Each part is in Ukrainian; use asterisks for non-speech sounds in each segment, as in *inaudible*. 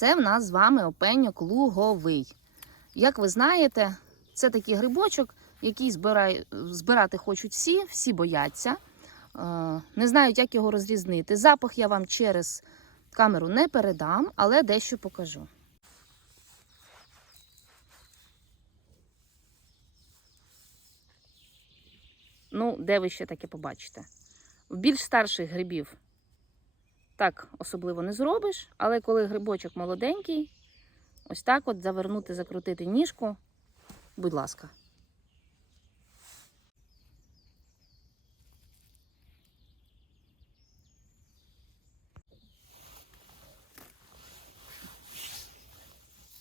це в нас з вами опеньок луговий. Як ви знаєте, це такий грибочок, який збирай, збирати хочуть всі, всі бояться. Е, Не знають, як його розрізнити. Запах я вам через камеру не передам, але дещо покажу. Ну, де ви ще таке побачите? В більш старших грибів так особливо не зробиш, але коли грибочок молоденький, ось так от завернути, закрутити ніжку, будь ласка.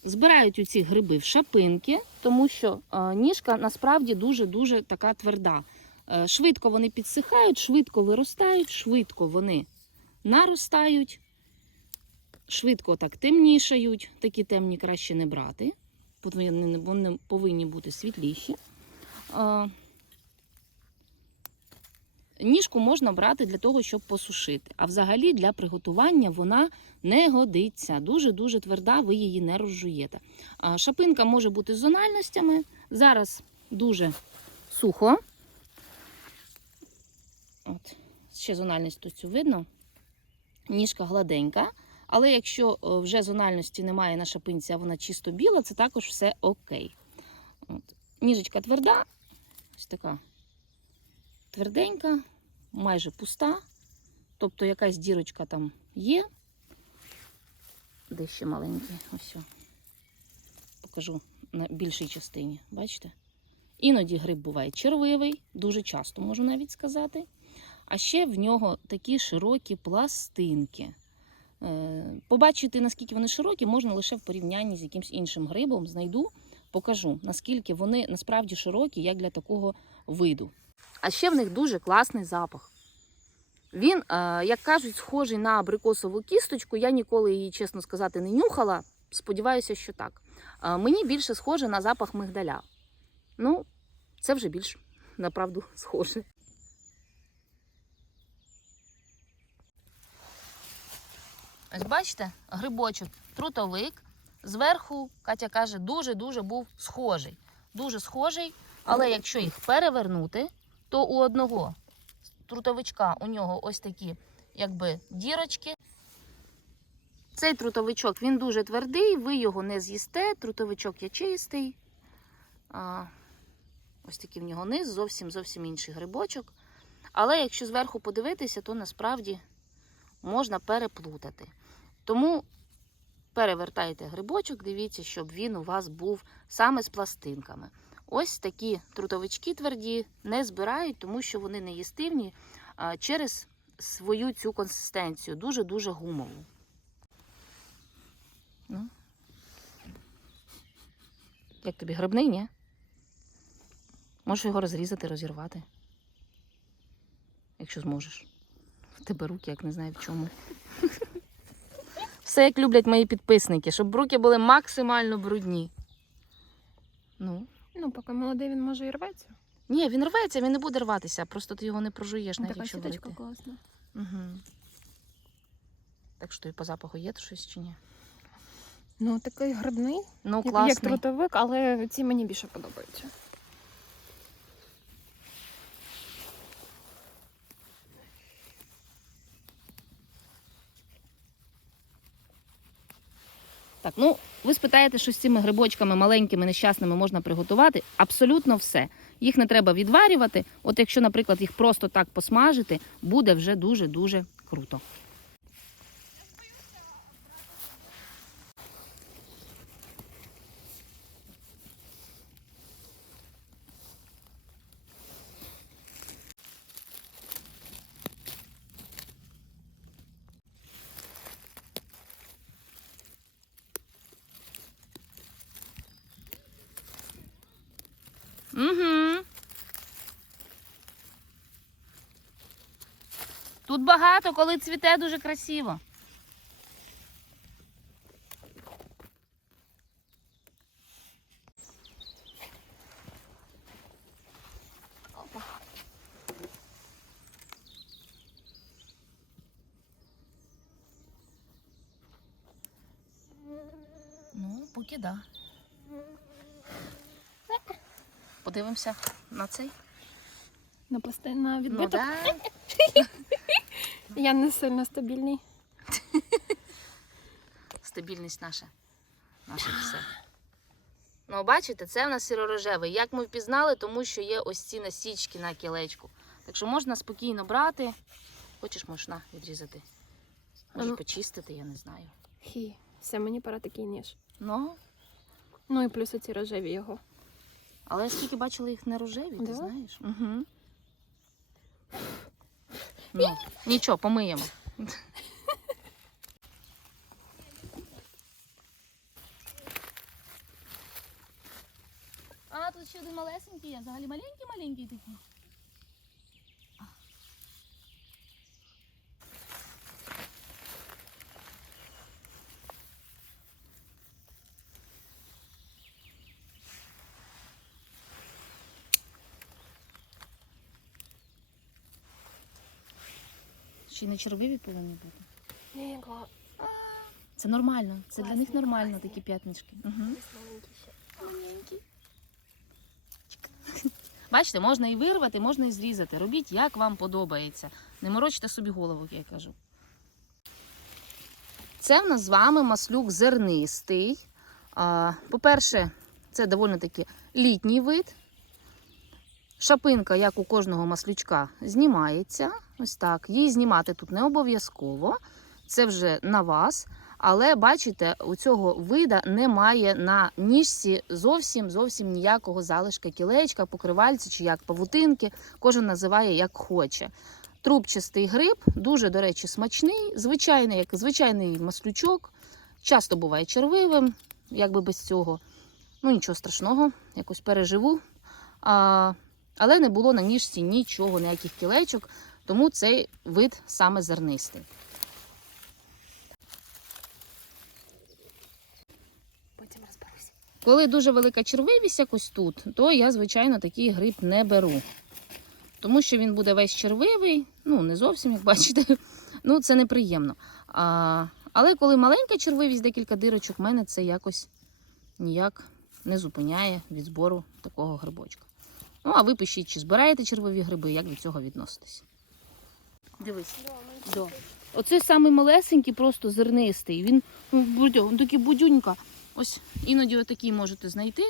Збирають у ці гриби в шапинки, тому що е, ніжка насправді дуже-дуже така тверда. Е, швидко вони підсихають, швидко виростають, швидко вони наростають, швидко так темнішають. Такі темні краще не брати. Вони, вони повинні бути світліші. Ніжку можна брати для того, щоб посушити. А взагалі для приготування вона не годиться. Дуже-дуже тверда, ви її не розжуєте. Шапинка може бути з зональностями. Зараз дуже сухо. От, ще зональність тут цю видно. Ніжка гладенька. Але якщо е, вже зональності немає на шапинці, а вона чисто біла, це також все окей. От. Ніжечка тверда, ось така тверденька, майже пуста. Тобто якась дірочка там є. Де ще маленький, ось. Покажу на більшій частині. Бачите? Іноді гриб буває червивий, дуже часто можу навіть сказати. А ще в нього такі широкі пластинки. Е, Побачити, наскільки вони широкі, можна лише в порівнянні з якимось іншим грибом. Знайду, покажу, наскільки вони насправді широкі, як для такого виду. А ще в них дуже класний запах. Він, е, як кажуть, схожий на абрикосову кісточку. Я ніколи її, чесно сказати, не нюхала. Сподіваюся, що так. Е, Мені більше схоже на запах мигдаля. Ну, це вже більш направду *laughs* схоже. Ось бачите, грибочок, трутовик. Зверху, Катя каже, дуже-дуже був схожий. Дуже схожий, але якщо їх перевернути, то у одного трутовичка у нього ось такі якби дірочки. Цей трутовичок він дуже твердий, ви його не з'їсте. Трутовичок є чистий. А, ось такий в нього низ, зовсім зовсім інший грибочок. Але якщо зверху подивитися, то насправді можна переплутати. Тому перевертайте грибочок, дивіться, щоб він у вас був саме з пластинками. Ось такі трутовички тверді не збирають, тому що вони не їстивні через свою цю консистенцію, дуже-дуже гумову. Ну. Як тобі грибний, ні? Можеш його розрізати, розірвати. Якщо зможеш. В тебе руки, як не знаю в чому. Все як люблять мої підписники, щоб руки були максимально брудні. Ну. Ну, поки молодий, він може і рветься. Ні, він рветься, він не буде рватися, просто ти його не прожуєш, навіть Така якщо сіточка класна. Угу. Так що і по запаху є щось чи ні? Ну, такий грибний, Ну, як, класний. як трутовик, але ці мені більше подобаються. Так, ну ви спитаєте, що з цими грибочками маленькими нещасними можна приготувати? Абсолютно все. Їх не треба відварювати. От якщо, наприклад, їх просто так посмажити, буде вже дуже-дуже круто. Угу. Тут багато, коли цвіте дуже красиво. Поки да. Подивимося на цей. На пости... на Ну, да. *laughs* Я не сильно стабільний. *laughs* Стабільність наша. Наше все. Ну, бачите, це в нас сіро-рожевий. Як ми впізнали, тому що є ось ці насічки на кілечку. Так що можна спокійно брати. Хочеш, можеш на відрізати. Може почистити, я не знаю. Хі. Все, мені пора такий ніж. Ну, Ну і плюс оці рожеві його. але я скільки бачила їх не рожеві, ти Да? знаєш? Угу. Ну, нічого, помиємо. А, тут ще один малесенький є, взагалі маленький-маленький такий. Не червиві повинні бути. Ні. Це нормально. Це для них нормально класні. такі п'ятнички. Угу. *laughs* Бачите, можна і вирвати, можна і зрізати. Робіть, як вам подобається. Не морочте собі голову, як я кажу. Це в нас з вами маслюк зернистий. По-перше, це доволі таки літній вид. Шапинка, як у кожного маслючка, знімається. Ось так. Її знімати тут не обов'язково. Це вже на вас. Але бачите, у цього вида немає на ніжці зовсім зовсім ніякого залишка кілечка, покривальця чи як павутинки. Кожен називає як хоче. Трубчастий гриб, дуже, до речі, смачний, звичайний, як звичайний маслючок. Часто буває червивим, як би без цього. Ну, нічого страшного, якось переживу. А, але не було на ніжці нічого, ніяких кілечок, тому цей вид саме зернистий. Потім розберусь. Коли дуже велика червивість якось тут, то я, звичайно, такий гриб не беру. Тому що він буде весь червивий, ну не зовсім, як бачите, *laughs* ну це неприємно. А, але коли маленька червивість, декілька дирочок, в мене це якось ніяк не зупиняє від збору такого грибочка. Ну, а ви пишіть, чи збираєте червові гриби, як до цього відноситесь. Дивись. Да. Оце самий малесенький, просто зернистий. Він, ну, він такий будюнька. Ось іноді отакі можете знайти.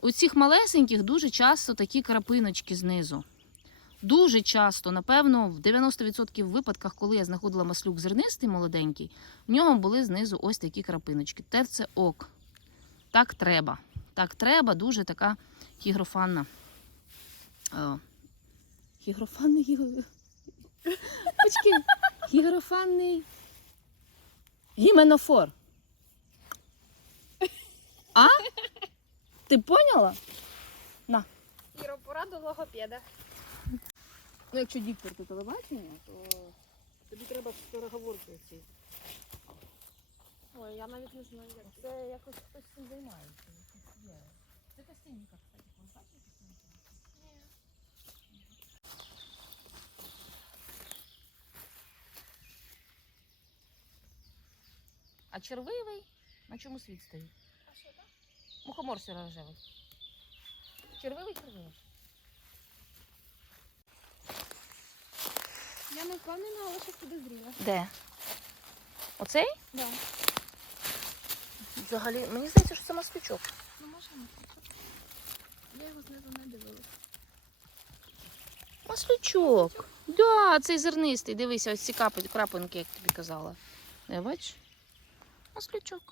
У цих малесеньких дуже часто такі крапиночки знизу. Дуже часто, напевно, в 90% випадках, коли я знаходила маслюк зернистий молоденький, в нього були знизу ось такі крапиночки. Те це ок. Так треба. Так треба, дуже така гігрофанна. О. Гігрофанний гігро... Очки. Гігрофанний гіменофор. А? Ти поняла? Іро, пора до логопеда. Ну, якщо диктор то телебачення, то тобі треба переговорки ці. Ой, я навіть не знаю, як. Це якось хтось цим займається. Це костюмніка, А червивий на чому світ стоїть? А що так? Мухомор сіро-рожевий. Червивий червивий. Я не впевнена, але щось підозріла. Де? Оцей? Да. Взагалі, мені здається, що це маслючок. Ну, може, хочу. Я його знизу не дивилась. Маслючок. Да, цей зернистий. Дивися, ось ці крапинки, як тобі казала. Не бачиш? Маслючок.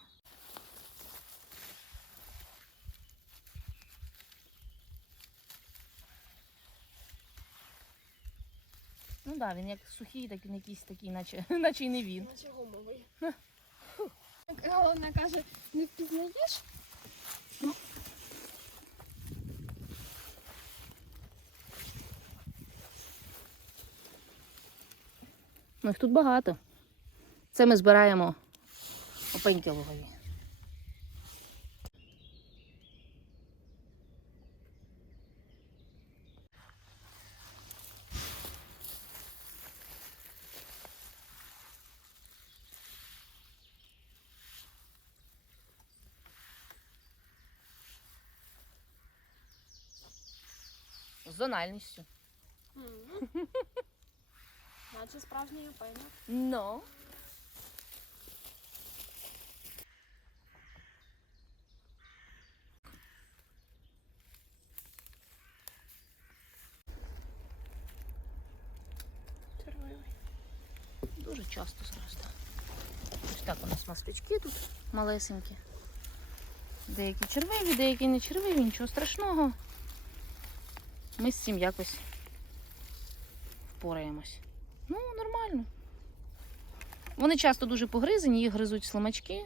Ну так, да, він як сухий, так він якийсь такий, наче, *laughs* наче й не він. Наче гумовий. Вона каже, не впізнаєш? Ну, їх тут багато. Це ми збираємо опеньки лової. З зональністю. *laughs* Наче справжній опеньок. Ну. Часто зростає. Ось так у нас маслючки тут малесенькі. Деякі червиві, деякі не червиві, нічого страшного. Ми з цим якось впораємось. Ну, нормально. Вони часто дуже погризані, їх гризуть слимачки.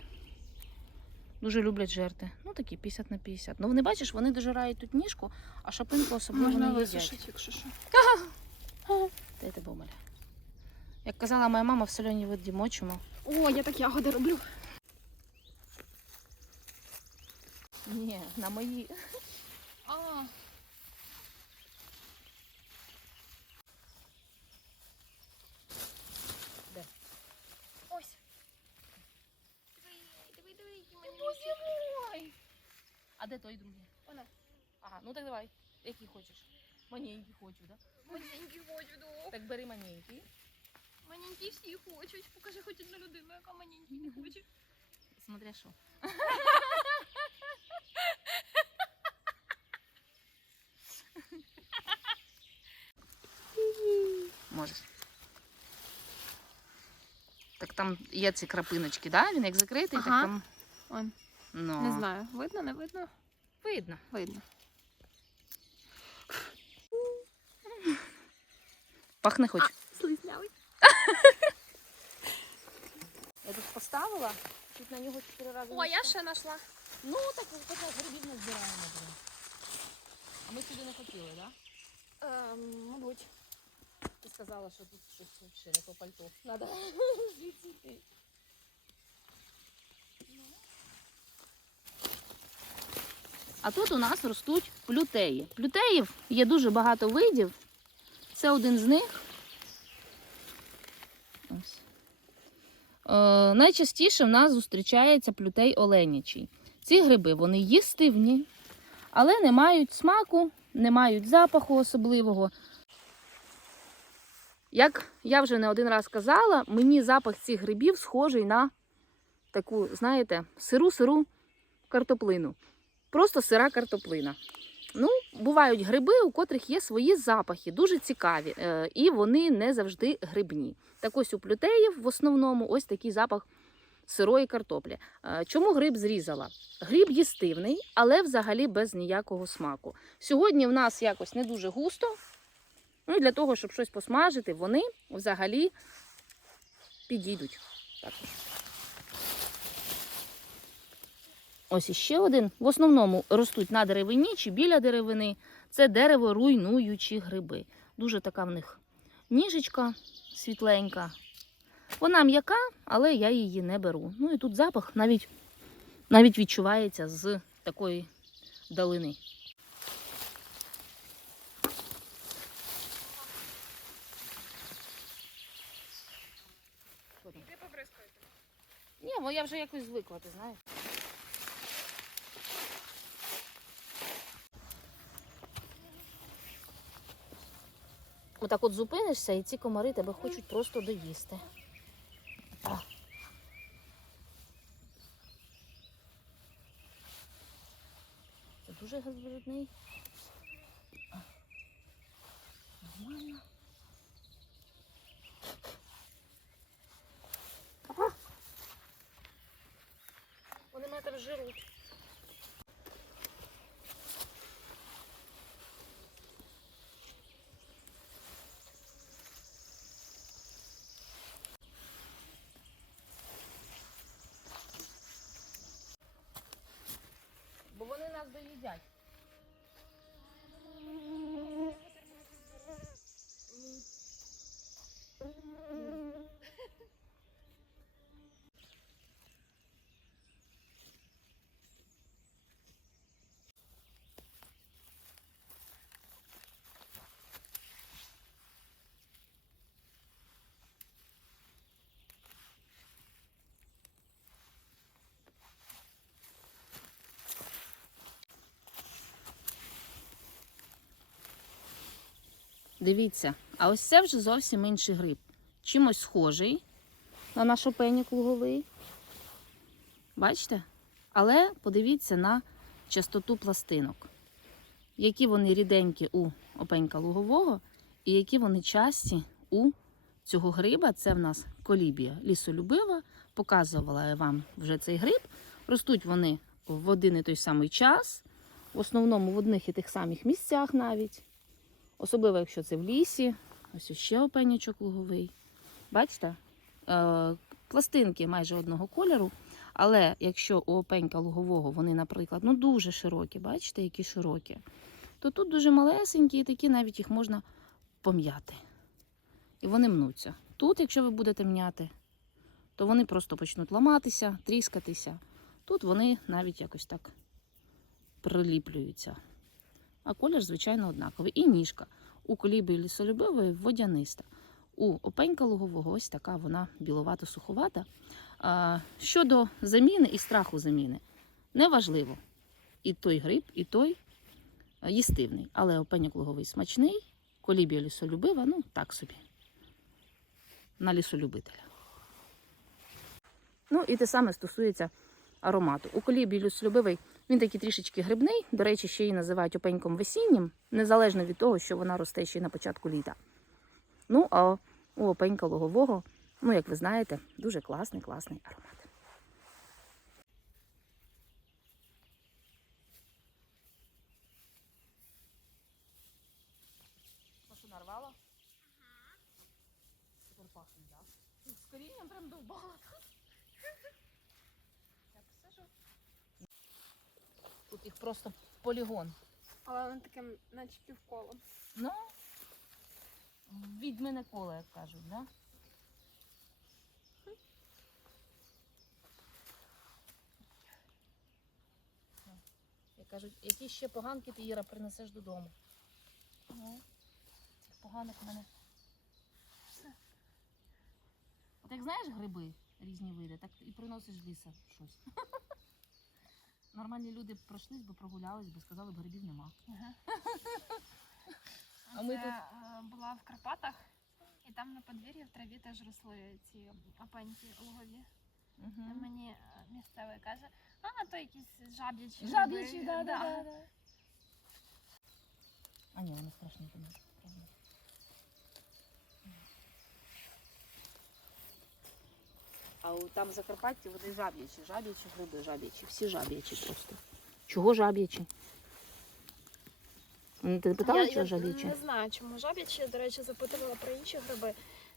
Дуже люблять жерти. Ну такі 50 на 50. Ну вони бачиш, вони дожирають тут ніжку, а шапинку особливо Можна не їдять. висушити, якщо що. Та я тебе умоляю. Як казала моя мама, в соленій воді мочимо. О, я так ягоди роблю. Ні, на мої. А. Де? Ось. Диви, диви, диви. А де той другий? Вона. Ага, ну так давай. Який хочеш? Маненький хочу, да? Маленькі хочу, да. Так бери маненький. Маленькі всі хочуть. Покажи хоч одну людину, яка маленькі не хоче. Смотря що. Можеш. Так там є ці крапиночки, да? Він як закритий, Ага. так там. Он. Ну, Не знаю, видно, не видно? видно. Видно. Пахне хоч. Слизнявий. Я тут поставила, чуть на нього чотири рази. О, я ще знайшла. Ну, так грибів не збираємо. блин. А ми сюди не хотіли, так? Да? Ем, мабуть. Ти сказала, що тут щось взагалі не по пальто. Надо звідси *laughs* йти. А тут у нас ростуть плютеї. Плютеїв є дуже багато видів. Це один з них. Ось. Е, найчастіше в нас зустрічається плютей оленячий. Ці гриби вони їстивні, але не мають смаку, не мають запаху особливого. Як я вже не один раз казала, мені запах цих грибів схожий на таку, знаєте, сиру-сиру картоплину. Просто сира картоплина. Ну, бувають гриби, у котрих є свої запахи, дуже цікаві, е, і вони не завжди грибні. Так ось у плютеїв в основному ось такий запах сирої картоплі. Е, Чому гриб зрізала? Гриб їстивний, але взагалі без ніякого смаку. Сьогодні в нас якось не дуже густо. Ну і для того, щоб щось посмажити, вони взагалі підійдуть. Також. Ось іще один. В основному ростуть на деревині чи біля деревини. Це дереворуйнуючі гриби. Дуже така в них ніжечка світленька. Вона м'яка, але я її не беру. Ну і тут запах навіть, навіть відчувається з такої далини. Ні, бо я вже якось звикла, ти знаєш. Отак от зупинишся, і ці комари тебе хочуть просто доїсти. Це дуже газбрудний. Нормально. Вони мене там жируть. Бо вони Дивіться, а ось це вже зовсім інший гриб. Чимось схожий на наш опенік луговий. Бачите? Але подивіться на частоту пластинок. Які вони ріденькі у опенька лугового, і які вони часті у цього гриба. Це в нас колібія лісолюбива. Показувала я вам вже цей гриб. Ростуть вони в один і той самий час, в основному в одних і тих самих місцях навіть. Особливо, якщо це в лісі. Ось ще опенячок луговий. Бачите? Е, пластинки майже одного кольору. Але якщо у опенька лугового вони, наприклад, ну дуже широкі, бачите, які широкі, то тут дуже малесенькі, і такі навіть їх можна пом'яти. І вони мнуться. Тут, якщо ви будете м'яти, то вони просто почнуть ламатися, тріскатися. Тут вони навіть якось так приліплюються. А колір, звичайно, однаковий. І ніжка. У колібі лісолюбивої водяниста. У опенька лугового ось така вона біловато-суховата. Щодо заміни і страху заміни, неважливо. І той гриб, і той їстивний. Але опеньок луговий смачний, колібія лісолюбива, ну так собі. На лісолюбителя. Ну і те саме стосується аромату. У колібі лісолюбивий він такий трішечки грибний. До речі, ще її називають опеньком весіннім, незалежно від того, що вона росте ще й на початку літа. Ну, а у опенька логового, ну, як ви знаєте, дуже класний, класний аромат. Що нарвала? Супер пахне, так? З корінням прям довбала. Так, сижу. Тут їх просто полігон. Але він таким, наче півколом. Ну, відьмине коло, як кажуть, да? Як кажуть, які ще поганки ти Іра принесеш додому. Ну, цих поганих в мене. От як знаєш гриби різні види, так і приносиш ліса щось. *laughs* Нормальні люди б пройшлись би, прогулялись би, сказали б грибів нема. А ми тут- е, була в Карпатах, і там на подвір'ї в траві теж росли ці опеньки лугові. Угу. мені е, місцевий каже, а то якісь жаб'ячі. Жаб'ячі, гриби». да, да, да, да. А ні, вони страшні не А там в Закарпатті вони жаб'ячі, жаб'ячі гриби, жаб'ячі, всі жаб'ячі просто. Чого жаб'ячі? Вони Ти питала, я, чого я жаб'ячі? не знаю, чому жаб'ячі. Я, До речі, запитувала про інші гриби.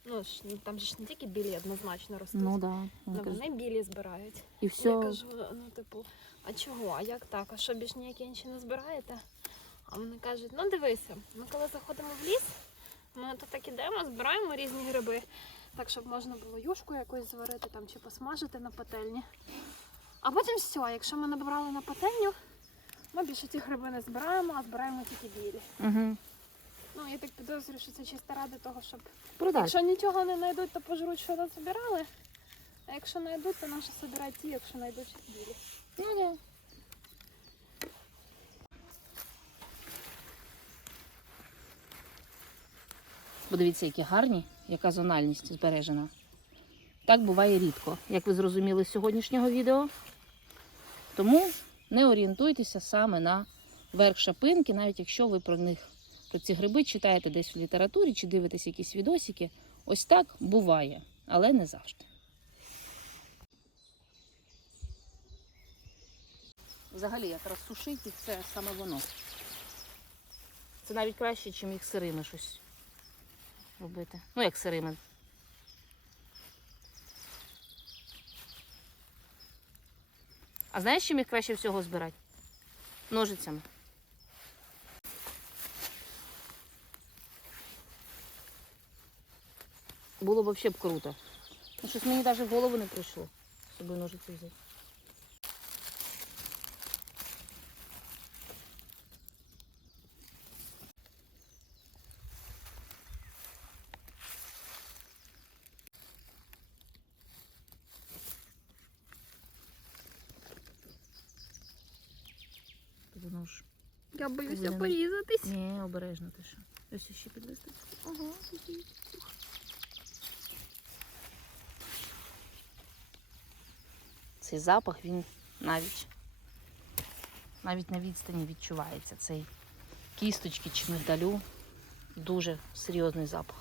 Ну, ж, ну, там же ж не тільки білі однозначно ростуть. Ну. Да. Ну, Вони вони білі збирають. І Я кажу, ну типу, а чого? А як так? А що більш ніякі інші не збираєте? А вони кажуть, ну дивися, ми коли заходимо в ліс, ми то так ідемо, збираємо різні гриби, так щоб можна було юшку якусь зварити там чи посмажити на пательні. А потім все, якщо ми набрали на пательню, ми більше ті гриби не збираємо, а збираємо тільки білі. Угу. Ну я так підозрюю, що це чисто ради того, щоб Продай. Якщо нічого не знайдуть, то пожруть, що назбирали. А якщо знайдуть, то наші собирають ті, якщо знайдуть білі. Ну, да. Подивіться, які гарні, яка зональність збережена. Так буває рідко, як ви зрозуміли з сьогоднішнього відео. Тому не орієнтуйтеся саме на верх шапинки, навіть якщо ви про них, про ці гриби читаєте десь в літературі чи дивитесь якісь відосики. Ось так буває, але не завжди. Взагалі, якраз сушить їх це саме воно. Це навіть краще, ніж їх сирими щось робити. Ну, як сирими. А знаєш, чим їх краще всього збирати? Ножицями. Було б взагалі круто. Ну, щось мені навіть в голову не прийшло, собою ножиці взяти. Воно ж Я боюся порізатись. Ні, обережно ти що. Ось ще підвести. Ага. Цей запах, він навіть, навіть на відстані відчувається. Цей кісточки чи мигдалю. Дуже серйозний запах.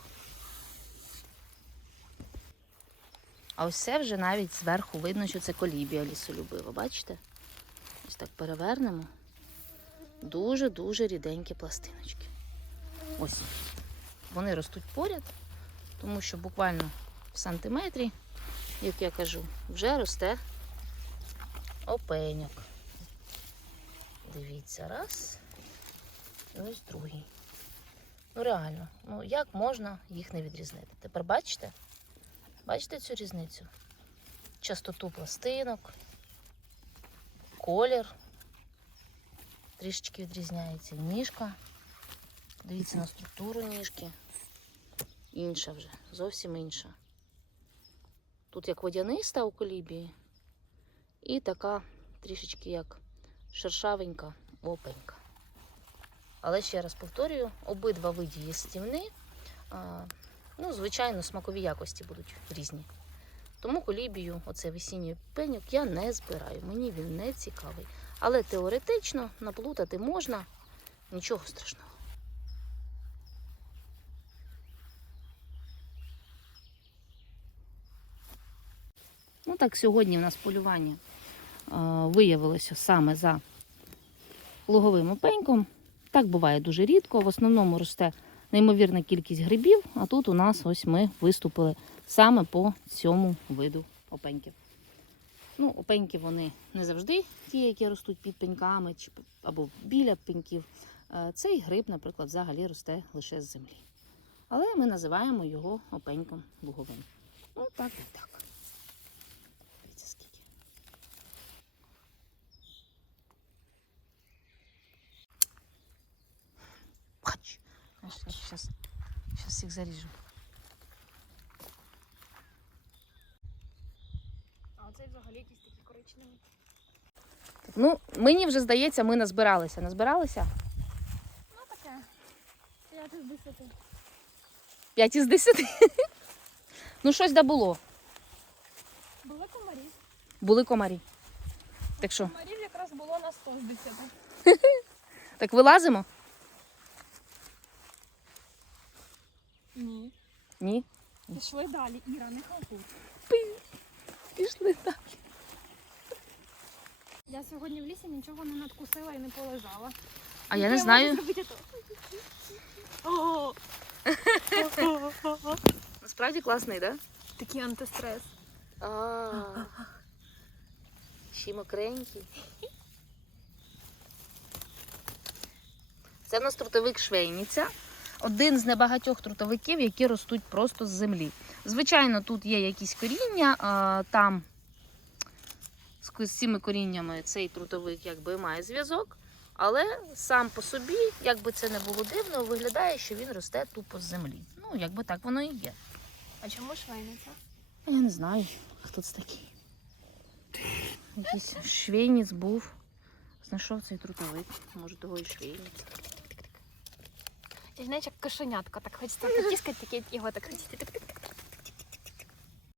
А ось це вже навіть зверху видно, що це колібія лісолюбива. Бачите? Ось так перевернемо. Дуже-дуже ріденькі пластиночки. Ось. Вони ростуть поряд, тому що буквально в сантиметрі, як я кажу, вже росте опеньок. Дивіться, раз. І ось другий. Ну реально, ну як можна їх не відрізнити? Тепер бачите? Бачите цю різницю? Частоту пластинок, колір. Трішечки відрізняється ніжка. Дивіться на структуру ніжки. Інша вже, зовсім інша. Тут як водяниста у колібії, і така трішечки як шершавенька опенька. Але ще раз повторюю, обидва види є стівни. Ну, звичайно, смакові якості будуть різні. Тому колібію, оцей весінній пеньок, я не збираю. Мені він не цікавий. Але теоретично наплутати можна, нічого страшного. Ну так, сьогодні в нас полювання е, виявилося саме за луговим опеньком. Так буває дуже рідко. В основному росте неймовірна кількість грибів, а тут у нас ось ми виступили саме по цьому виду опеньків. Ну, опеньки вони не завжди ті, які ростуть під пеньками чи або біля пеньків. Е, Цей гриб, наприклад, взагалі росте лише з землі. Але ми називаємо його опеньком луговим. Ну, так і так. Дивіться, скільки. Сейчас, сейчас їх заріжу. Оцей взагалі якийсь такий коричневий. Ну, мені вже здається, ми назбиралися. Назбиралися? Ну таке. Я з 10. 5 із 10. *laughs* ну, щось да було. Були комарі. Були комарі. Так що, Комарів якраз було на 100 з 10. *laughs* так вилазимо? Ні. Ні. Пішли далі, Іра, не халтур. Пішли так. Я сьогодні в лісі нічого не надкусила і не полежала. А я не знаю. *laughs* Насправді класний, так? Такий антистрес. Ще й мокренький. Це в нас трутовик швейниця. Один з небагатьох трутовиків, які ростуть просто з землі. Звичайно, тут є якісь коріння, а, там з цими коріннями цей трутовик якби має зв'язок, але сам по собі, як би це не було дивно, виглядає, що він росте тупо з землі. Ну, якби так воно і є. А чому швейниця? Я не знаю, хто це такий. Якийсь швейніць був. Знайшов цей трутовик. Може, того і швейніць. Ти знаєш, як кошенятка, так хочеться потіскати, його так хочеться.